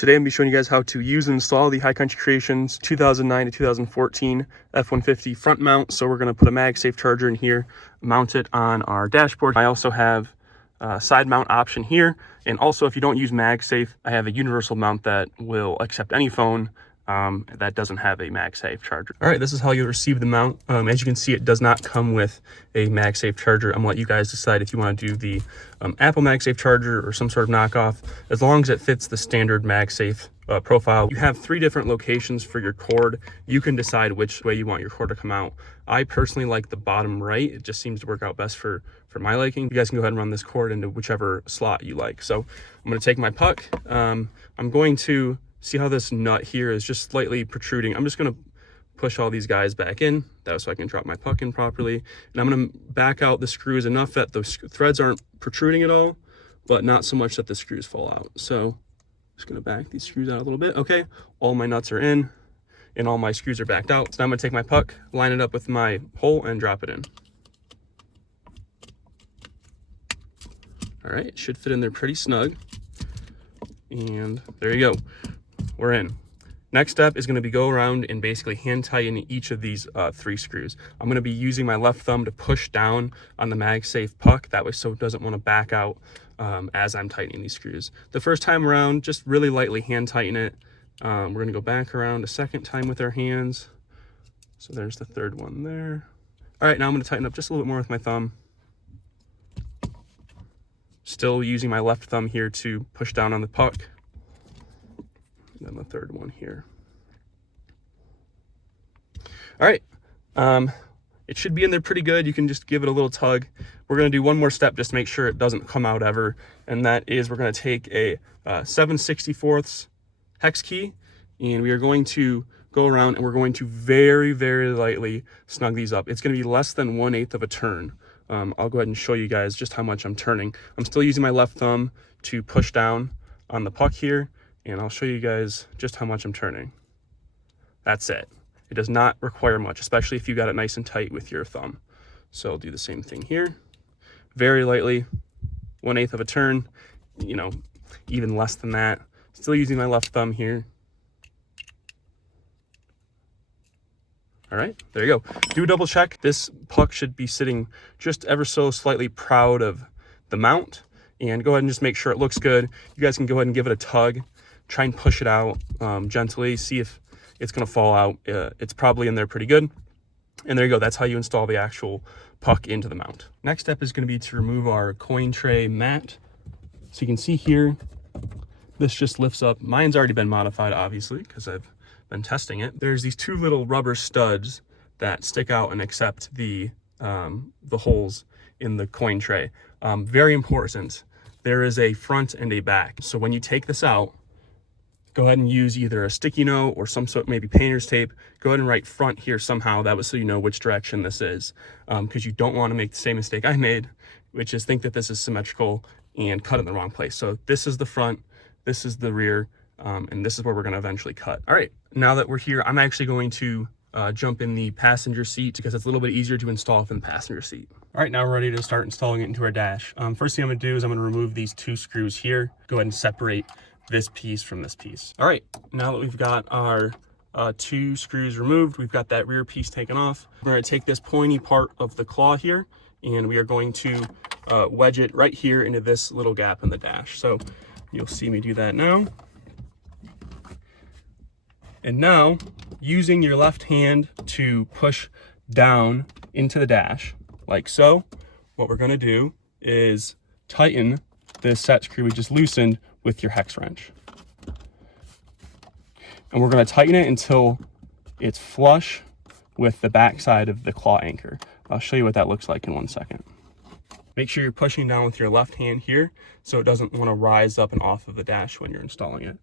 Today I'm going to be showing you guys how to use and install the High Country Creations 2009 to 2014 F-150 front mount. So we're going to put a MagSafe charger in here, mount it on our dashboard. I also have a side mount option here. And also, if you don't use MagSafe, I have a universal mount that will accept any phone that doesn't have a MagSafe charger. All right, this is how you'll receive the mount. As you can see, it does not come with a MagSafe charger. I'm gonna let you guys decide if you want to do the Apple MagSafe charger or some sort of knockoff, as long as it fits the standard MagSafe profile. You have 3 different locations for your cord. You can decide which way you want your cord to come out. I personally like the bottom right. It just seems to work out best for my liking. You guys can go ahead and run this cord into whichever slot you like. So I'm gonna take my puck. I'm going to see how this nut here is just slightly protruding. I'm just gonna push all these guys back in, so I can drop my puck in properly. And I'm gonna back out the screws enough that the threads aren't protruding at all, but not so much that the screws fall out. So just gonna back these screws out a little bit. Okay, all my nuts are in and all my screws are backed out. So now I'm gonna take my puck, line it up with my hole and drop it in. All right, it should fit in there pretty snug. And there you go, we're in. Next step is gonna be go around and basically hand tighten each of these 3 screws. I'm gonna be using my left thumb to push down on the MagSafe puck, that way so it doesn't wanna back out as I'm tightening these screws. The first time around, just really lightly hand tighten it. We're gonna go back around a second time with our hands. So there's the 3rd one there. All right, now I'm gonna tighten up just a little bit more with my thumb. Still using my left thumb here to push down on the puck. And then the 3rd one here. All right, it should be in there pretty good. You can just give it a little tug. We're gonna do one more step just to make sure it doesn't come out ever. And that is we're gonna take a 7/64 hex key, and we are going to go around and we're going to very, very lightly snug these up. It's gonna be less than 1/8 of a turn. I'll go ahead and show you guys just how much I'm turning. I'm still using my left thumb to push down on the puck here, and I'll show you guys just how much I'm turning. That's it. It does not require much, especially if you got it nice and tight with your thumb. So I'll do the same thing here. Very lightly, 1/8 of a turn, you know, even less than that. Still using my left thumb here. All right, there you go. Do a double check. This puck should be sitting just ever so slightly proud of the mount, and go ahead and just make sure it looks good. You guys can go ahead and give it a tug. Try and push it out gently, see if it's gonna fall out. It's probably in there pretty good. And there you go, that's how you install the actual puck into the mount. Next step is gonna be to remove our coin tray mat. So you can see here, this just lifts up. Mine's already been modified, obviously, because I've been testing it. There's these 2 little rubber studs that stick out and accept the holes in the coin tray. Very important. There is a front and a back. So when you take this out, go ahead and use either a sticky note or some sort, maybe painter's tape. Go ahead and write front here somehow. That was so you know which direction this is, because you don't want to make the same mistake I made, which is think that this is symmetrical and cut in the wrong place. So this is the front, this is the rear, and this is where we're going to eventually cut. All right, now that we're here, I'm actually going to jump in the passenger seat because it's a little bit easier to install from the passenger seat. All right, now we're ready to start installing it into our dash. First thing I'm gonna do is I'm gonna remove these 2 screws here. Go ahead and separate this piece from this piece. All right, now that we've got our 2 screws removed, we've got that rear piece taken off. We're gonna take this pointy part of the claw here, and we are going to wedge it right here into this little gap in the dash. So you'll see me do that now. And now, using your left hand to push down into the dash, like so, what we're gonna do is tighten this set screw we just loosened with your hex wrench. And we're gonna tighten it until it's flush with the back side of the claw anchor. I'll show you what that looks like in 1 second. Make sure you're pushing down with your left hand here so it doesn't wanna rise up and off of the dash when you're installing it.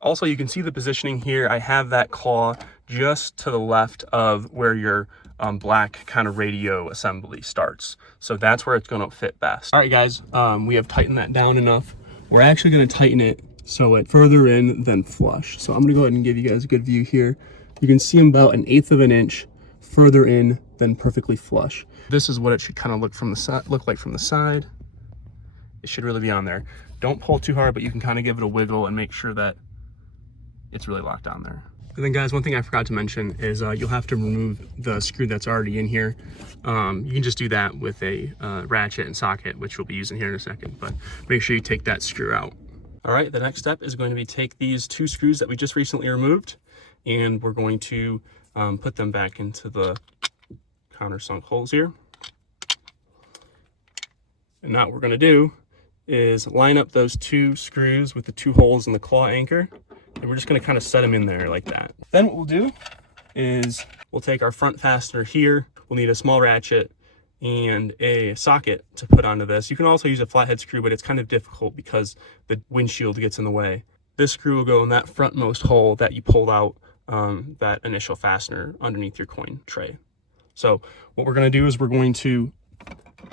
Also, you can see the positioning here. I have that claw just to the left of where your black kind of radio assembly starts. So that's where it's gonna fit best. All right, guys, we have tightened that down enough. We're actually gonna tighten it so it's further in than flush. So I'm gonna go ahead and give you guys a good view here. You can see I'm about 1/8 of an inch further in than perfectly flush. This is what it should kind of look like from the side. It should really be on there. Don't pull too hard, but you can kind of give it a wiggle and make sure that it's really locked on there. And then guys, one thing I forgot to mention is you'll have to remove the screw that's already in here. You can just do that with a ratchet and socket, which we'll be using here in a second, but make sure you take that screw out. All right, the next step is going to be take these 2 screws that we just recently removed, and we're going to put them back into the countersunk holes here. And now what we're gonna do is line up those 2 screws with the 2 holes in the claw anchor, and we're just gonna kind of set them in there like that. Then what we'll do is we'll take our front fastener here. We'll need a small ratchet and a socket to put onto this. You can also use a flathead screw, but it's kind of difficult because the windshield gets in the way. This screw will go in that frontmost hole that you pulled out that initial fastener underneath your coin tray. So what we're gonna do is we're going to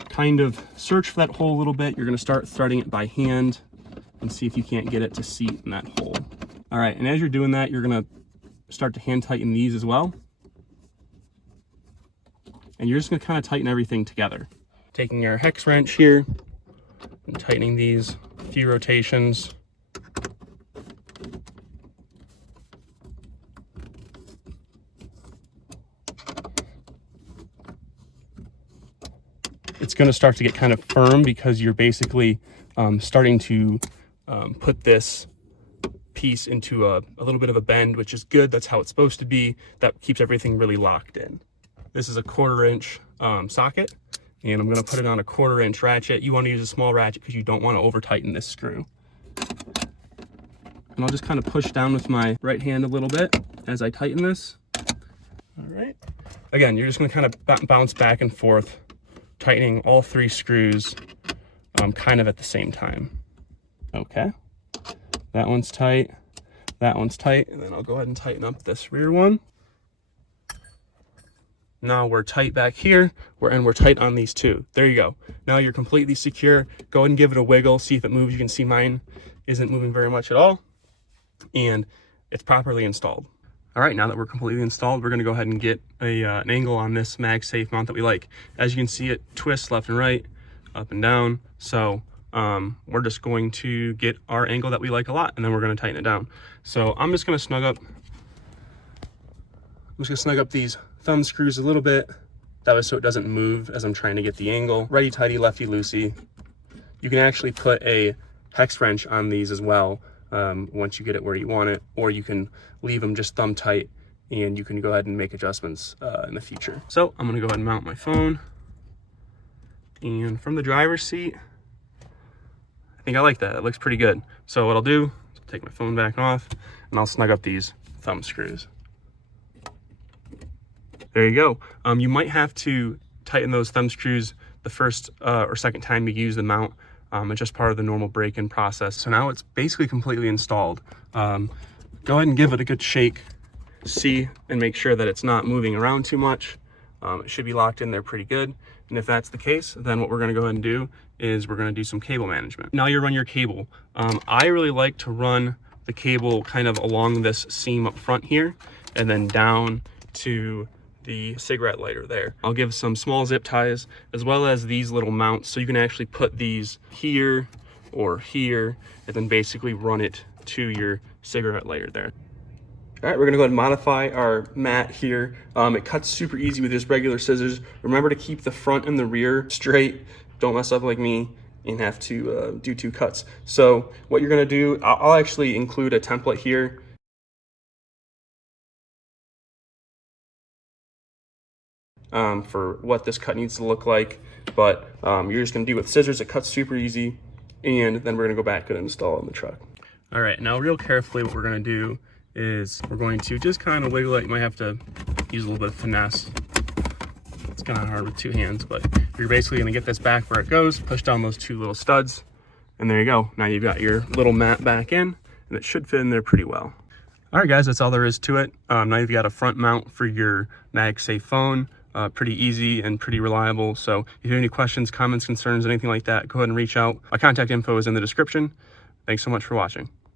kind of search for that hole a little bit. You're gonna start threading it by hand and see if you can't get it to seat in that hole. All right, and as you're doing that, you're gonna start to hand tighten these as well. And you're just gonna kind of tighten everything together. Taking your hex wrench here and tightening these a few rotations. It's going to start to get kind of firm because you're basically starting to put this piece into a little bit of a bend, which is good. That's how it's supposed to be. That keeps everything really locked in. This is a 1/4 inch socket, and I'm going to put it on a 1/4 inch ratchet. You want to use a small ratchet because you don't want to over tighten this screw. And I'll just kind of push down with my right hand a little bit as I tighten this. All right. Again, you're just going to kind of bounce back and forth, tightening all 3 screws kind of at the same time. Okay, that one's tight, that one's tight, and then I'll go ahead and tighten up this rear one. Now we're tight back here, and we're tight on these 2. There you go. Now you're completely secure. Go ahead and give it a wiggle, see if it moves. You can see mine isn't moving very much at all, and it's properly installed. All right, now that we're completely installed, we're gonna go ahead and get an angle on this MagSafe mount that we like. As you can see, it twists left and right, up and down. So we're just going to get our angle that we like a lot, and then we're gonna tighten it down. So I'm just gonna snug up these thumb screws a little bit. That way so it doesn't move as I'm trying to get the angle. Righty tighty, lefty loosey. You can actually put a hex wrench on these as well. Once you get it where you want it, or you can leave them just thumb tight and you can go ahead and make adjustments in the future. So I'm gonna go ahead and mount my phone, and from the driver's seat, I think I like that. It looks pretty good. So what I'll do is I'll take my phone back off and I'll snug up these thumb screws. There you go. You might have to tighten those thumb screws the first or second time you use the mount. It's just part of the normal break-in process. So now it's basically completely installed. Go ahead and give it a good shake. See and make sure that it's not moving around too much. It should be locked in there pretty good. And if that's the case, then what we're gonna go ahead and do is we're gonna do some cable management. Now you run your cable. I really like to run the cable kind of along this seam up front here and then down to the cigarette lighter there. I'll give some small zip ties as well as these little mounts so you can actually put these here or here and then basically run it to your cigarette lighter there. All right, we're gonna go ahead and modify our mat here. It cuts super easy with just regular scissors. Remember to keep the front and the rear straight. Don't mess up like me and have to do 2 cuts. So what you're gonna do, I'll actually include a template here. For what this cut needs to look like, but you're just gonna do with scissors. It cuts super easy, and then we're gonna go back and install it in the truck. All right, now real carefully what we're gonna do is we're going to just kind of wiggle it. You might have to use a little bit of finesse. It's kind of hard with 2 hands, but you're basically gonna get this back where it goes, push down those 2 little studs, and there you go. Now you've got your little mat back in, and it should fit in there pretty well. All right, guys, that's all there is to it. Now you've got a front mount for your MagSafe phone. Pretty easy and pretty reliable. So if you have any questions, comments, concerns, anything like that, go ahead and reach out. My contact info is in the description. Thanks so much for watching.